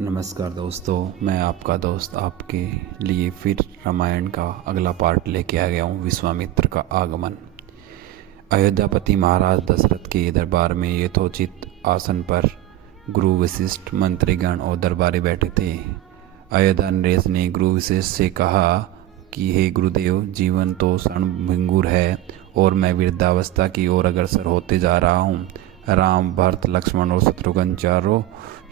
नमस्कार दोस्तों, मैं आपका दोस्त आपके लिए फिर रामायण का अगला पार्ट लेके आ गया हूँ। विश्वामित्र का आगमन। अयोध्यापति महाराज दशरथ के दरबार में यथोचित आसन पर गुरु वशिष्ठ, मंत्रीगण और दरबारी बैठे थे। अयोध्या नरेश ने गुरु वशिष्ठ से कहा कि हे गुरुदेव, जीवन तो क्षणभंगुर है और मैं वृद्धावस्था की ओर अग्रसर होते जा रहा हूँ। राम, भरत, लक्ष्मण और शत्रुघ्न चारों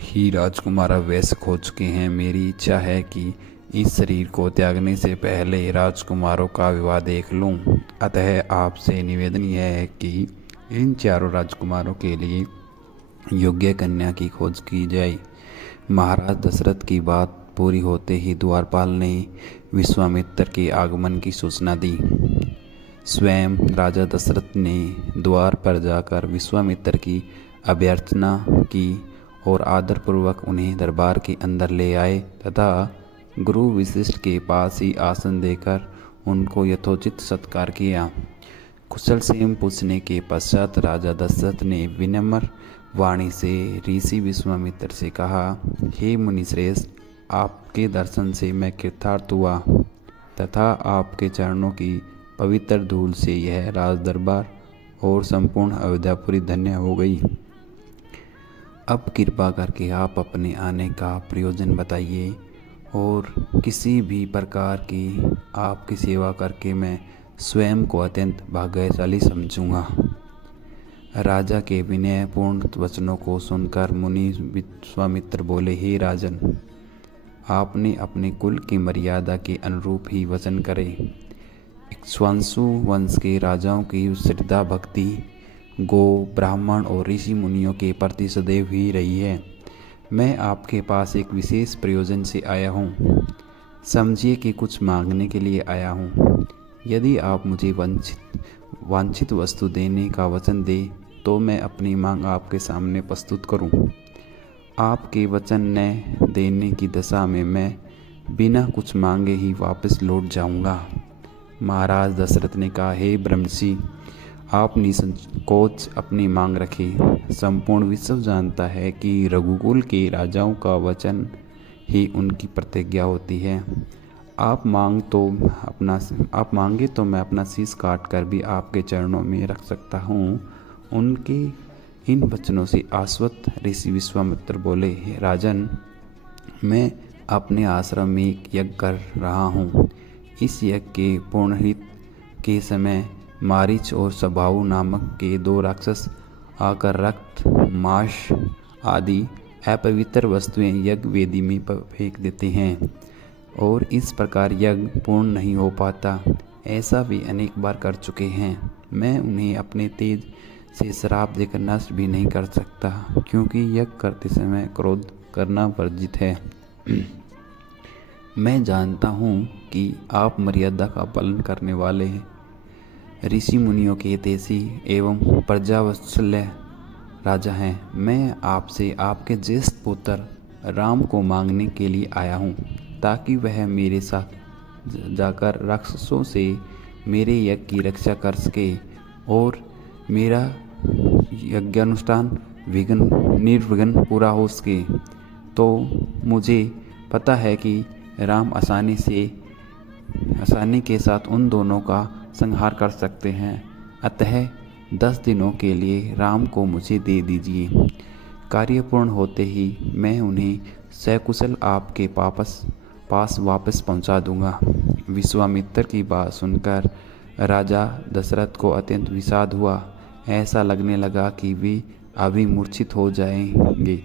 ही राजकुमार अवश्य खो चुके हैं। मेरी इच्छा है कि इस शरीर को त्यागने से पहले राजकुमारों का विवाह देख लूं। अतः आपसे निवेदन यह है कि इन चारों राजकुमारों के लिए योग्य कन्या की खोज की जाए। महाराज दशरथ की बात पूरी होते ही द्वारपाल ने विश्वामित्र के आगमन की सूचना दी। स्वयं राजा दशरथ ने द्वार पर जाकर विश्वामित्र की अभ्यर्थना की और आदरपूर्वक उन्हें दरबार के अंदर ले आए तथा गुरु वशिष्ठ के पास ही आसन देकर उनको यथोचित सत्कार किया। कुशल क्षेम पूछने के पश्चात राजा दशरथ ने विनम्र वाणी से ऋषि विश्वामित्र से कहा, हे मुनिश्रेष्ठ, आपके दर्शन से मैं कृतार्थ हुआ तथा आपके चरणों की पवित्र धूल से यह राज दरबार और संपूर्ण अयोध्यापुरी धन्य हो गई। अब कृपा करके आप अपने आने का प्रयोजन बताइए और किसी भी प्रकार की आपकी सेवा करके मैं स्वयं को अत्यंत भाग्यशाली समझूंगा। राजा के विनयपूर्ण वचनों को सुनकर मुनि विश्वामित्र बोले, हे राजन, आपने अपने कुल की मर्यादा के अनुरूप ही वचन करे। इक्ष्वाकु वंश के राजाओं की श्रद्धा भक्ति गो, ब्राह्मण और ऋषि मुनियों के प्रति सदैव ही रही है। मैं आपके पास एक विशेष प्रयोजन से आया हूँ। समझिए कि कुछ मांगने के लिए आया हूँ। यदि आप मुझे वांछित वस्तु देने का वचन दें तो मैं अपनी मांग आपके सामने प्रस्तुत करूँ। आपके वचन न देने की दशा में मैं बिना कुछ मांगे ही वापस लौट जाऊँगा। महाराज दशरथ ने कहा, हे ब्रह्मर्षि, आप निसंकोच अपनी मांग रखें। संपूर्ण विश्व जानता है कि रघुकुल के राजाओं का वचन ही उनकी प्रतिज्ञा होती है। आप मांगे तो मैं अपना शीश काट कर भी आपके चरणों में रख सकता हूँ। उनके इन वचनों से आश्वस्त ऋषि विश्वामित्र बोले, राजन, मैं अपने आश्रम में एक यज्ञ कर रहा हूँ। इस यज्ञ के पूर्णहित के समय मारीच और सभाऊ नामक के दो राक्षस आकर रक्त, मांस आदि अपवित्र वस्तुएं यज्ञ वेदी में फेंक देते हैं और इस प्रकार यज्ञ पूर्ण नहीं हो पाता। ऐसा भी अनेक बार कर चुके हैं। मैं उन्हें अपने तेज से श्राप देकर नष्ट भी नहीं कर सकता, क्योंकि यज्ञ करते समय क्रोध करना वर्जित है। मैं जानता हूँ कि आप मर्यादा का पालन करने वाले हैं, ऋषि मुनियों के हितैषी एवं प्रजावत्सल्य राजा हैं। मैं आपसे आपके ज्येष्ठ पुत्र राम को मांगने के लिए आया हूँ, ताकि वह मेरे साथ जाकर राक्षसों से मेरे यज्ञ की रक्षा कर सके और मेरा यज्ञानुष्ठान निर्विघ्न पूरा हो सके। तो मुझे पता है कि राम आसानी के साथ उन दोनों का संहार कर सकते हैं। अतः 10 दिनों के लिए राम को मुझे दे दीजिए। कार्य पूर्ण होते ही मैं उन्हें सकुशल आपके पास वापस पहुंचा दूंगा। विश्वामित्र की बात सुनकर राजा दशरथ को अत्यंत विषाद हुआ। ऐसा लगने लगा कि वे अभी मूर्छित हो जाएंगे।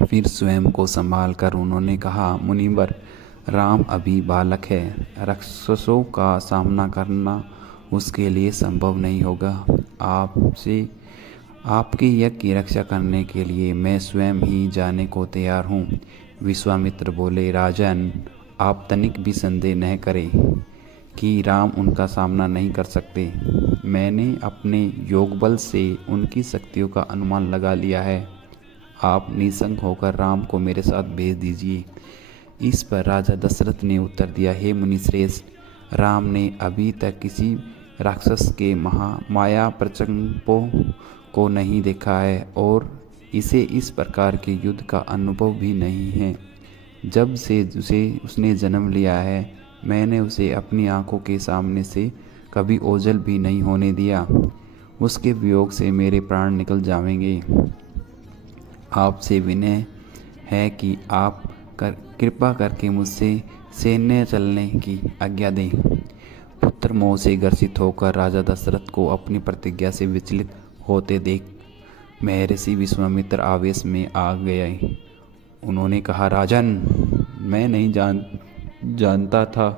फिर स्वयं को संभाल कर उन्होंने कहा, मुनिवर, राम अभी बालक है। राक्षसों का सामना करना उसके लिए संभव नहीं होगा। आपके यज्ञ की रक्षा करने के लिए मैं स्वयं ही जाने को तैयार हूँ। विश्वामित्र बोले, राजन, आप तनिक भी संदेह न करें कि राम उनका सामना नहीं कर सकते। मैंने अपने योग बल से उनकी शक्तियों का अनुमान लगा लिया है। आप निसंक होकर राम को मेरे साथ भेज दीजिए। इस पर राजा दशरथ ने उत्तर दिया, हे मुनिश्रेष्ठ, राम ने अभी तक किसी राक्षस के माया प्रचंडों को नहीं देखा है और इसे इस प्रकार के युद्ध का अनुभव भी नहीं है। जब से उसने जन्म लिया है, मैंने उसे अपनी आंखों के सामने से कभी ओझल भी नहीं होने दिया। उसके वियोग से मेरे प्राण निकल जाएंगे। आपसे विनय है कि आप कृपा करके मुझसे सैन्य चलने की आज्ञा दें। पुत्र मोह से ग्रसित होकर राजा दशरथ को अपनी प्रतिज्ञा से विचलित होते देख महर्षि विश्वामित्र आवेश में आ गए। उन्होंने कहा, राजन, मैं नहीं जानता था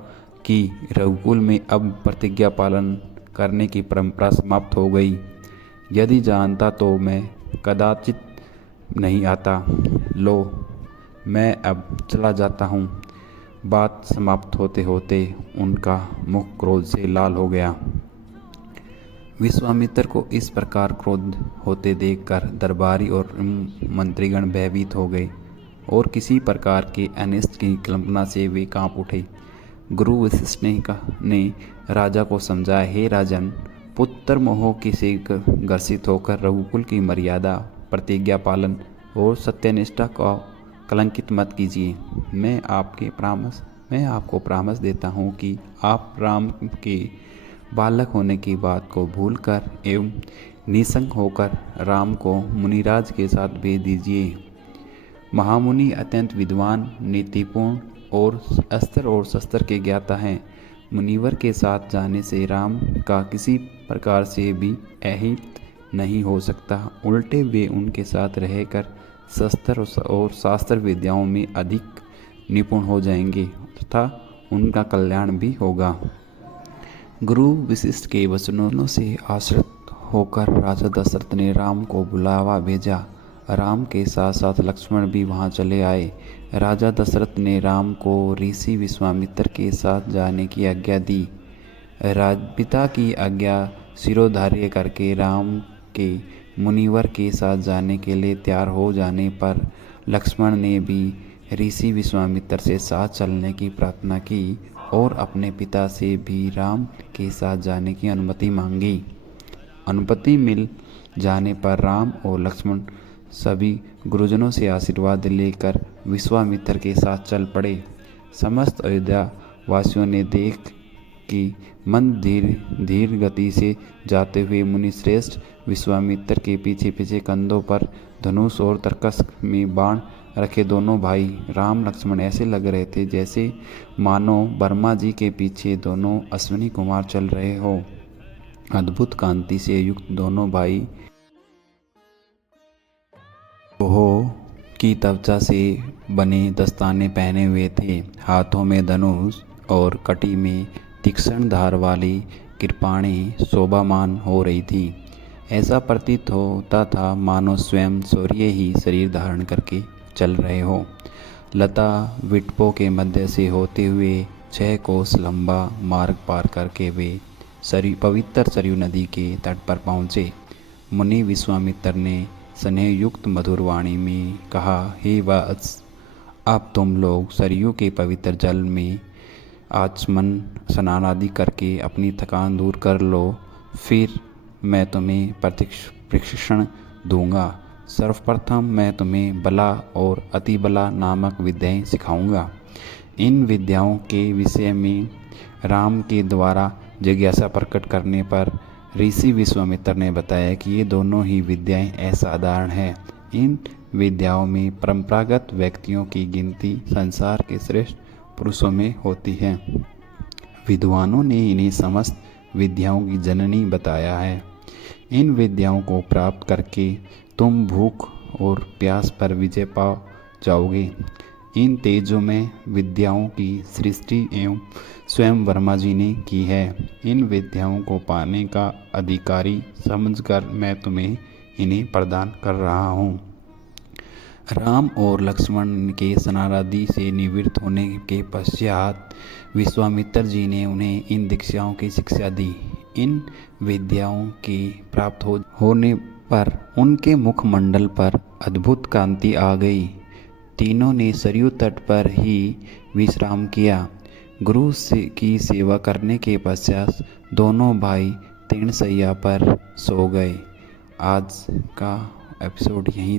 कि रघुकुल में अब प्रतिज्ञा पालन करने की परंपरा समाप्त हो गई। यदि जानता तो मैं कदाचित नहीं आता। लो, मैं अब चला जाता हूँ। बात समाप्त होते होते उनका मुख क्रोध से लाल हो गया। विश्वामित्र को इस प्रकार क्रोध होते देखकर दरबारी और मंत्रीगण भयभीत हो गए और किसी प्रकार के अनिष्ट की कल्पना से वे कांप उठे। गुरु वशिष्ठ ने राजा को समझाया, हे राजन, पुत्र मोह से ग्रसित होकर रघुकुल की मर्यादा, प्रतिज्ञा पालन और सत्यनिष्ठा को कलंकित मत कीजिए। मैं आपको परामर्श देता हूँ कि आप राम के बालक होने की बात को भूलकर एवं निसंग होकर राम को मुनिराज के साथ भेज दीजिए। महामुनि अत्यंत विद्वान, नीतिपूर्ण और अस्त्र और शस्त्र के ज्ञाता हैं। मुनिवर के साथ जाने से राम का किसी प्रकार से भी अहित नहीं हो सकता। उल्टे वे उनके साथ रहकर शस्त्र और शास्त्र विद्याओं में अधिक निपुण हो जाएंगे तथा उनका कल्याण भी होगा। गुरु वशिष्ठ के वचनों से आश्रित होकर राजा दशरथ ने राम को बुलावा भेजा। राम के साथ साथ लक्ष्मण भी वहां चले आए। राजा दशरथ ने राम को ऋषि विश्वामित्र के साथ जाने की आज्ञा दी। पिता की आज्ञा शिरोधार्य करके राम के मुनिवर के साथ जाने के लिए तैयार हो जाने पर लक्ष्मण ने भी ऋषि विश्वामित्र से साथ चलने की प्रार्थना की और अपने पिता से भी राम के साथ जाने की अनुमति मांगी। अनुमति मिल जाने पर राम और लक्ष्मण सभी गुरुजनों से आशीर्वाद लेकर विश्वामित्र के साथ चल पड़े। समस्त अयोध्या वासियों ने देख कि धीर गति से जाते हुए मुनिश्रेष्ठ विश्वामित्र के पीछे पीछे कंधों पर धनुष और तरकस में बाण रखे दोनों भाई राम लक्ष्मण ऐसे लग रहे थे जैसे मानो वर्मा जी के पीछे दोनों अश्विनी कुमार चल रहे हो। अद्भुत कांति से युक्त दोनों भाई लोहे की त्वचा से बने दस्ताने पहने हुए थे। हाथों में धनुष और कटी में तीक्ष्ण धार वाली कृपाणें शोभामान हो रही थी। ऐसा प्रतीत होता था मानो स्वयं सूर्य ही शरीर धारण करके चल रहे हो। लता विटपों के मध्य से होते हुए 6 कोस लंबा मार्ग पार करके वे पवित्र सरयू नदी के तट पर पहुँचे। मुनि विश्वामित्र ने स्नेहयुक्त मधुर वाणी में कहा, हे वत्स, अब तुम लोग सरयू के पवित्र जल में आचमन स्नान आदि करके अपनी थकान दूर कर लो, फिर मैं तुम्हें प्रशिक्षण दूंगा। सर्वप्रथम मैं तुम्हें बला और अति बला नामक विद्याएं सिखाऊंगा। इन विद्याओं के विषय में राम के द्वारा जिज्ञासा प्रकट करने पर ऋषि विश्वामित्र ने बताया कि ये दोनों ही विद्याएं असाधारण हैं। इन विद्याओं में परंपरागत व्यक्तियों की गिनती संसार के श्रेष्ठ पुरुषों में होती है। विद्वानों ने इन्हें समस्त विद्याओं की जननी बताया है। इन विद्याओं को प्राप्त करके तुम भूख और प्यास पर विजय पा जाओगे। इन तेजों में विद्याओं की सृष्टि एवं स्वयं वर्मा जी ने की है। इन विद्याओं को पाने का अधिकारी समझकर मैं तुम्हें इन्हें प्रदान कर रहा हूँ। राम और लक्ष्मण के स्नानादि से निवृत्त होने के पश्चात विश्वामित्र जी ने उन्हें इन दीक्षाओं की शिक्षा दी। इन विद्याओं के प्राप्त होने पर उनके मुखमंडल पर अद्भुत कांति आ गई। तीनों ने सरयू तट पर ही विश्राम किया। गुरु की सेवा करने के पश्चात दोनों भाई तृणशैया पर सो गए। आज का एपिसोड यहीं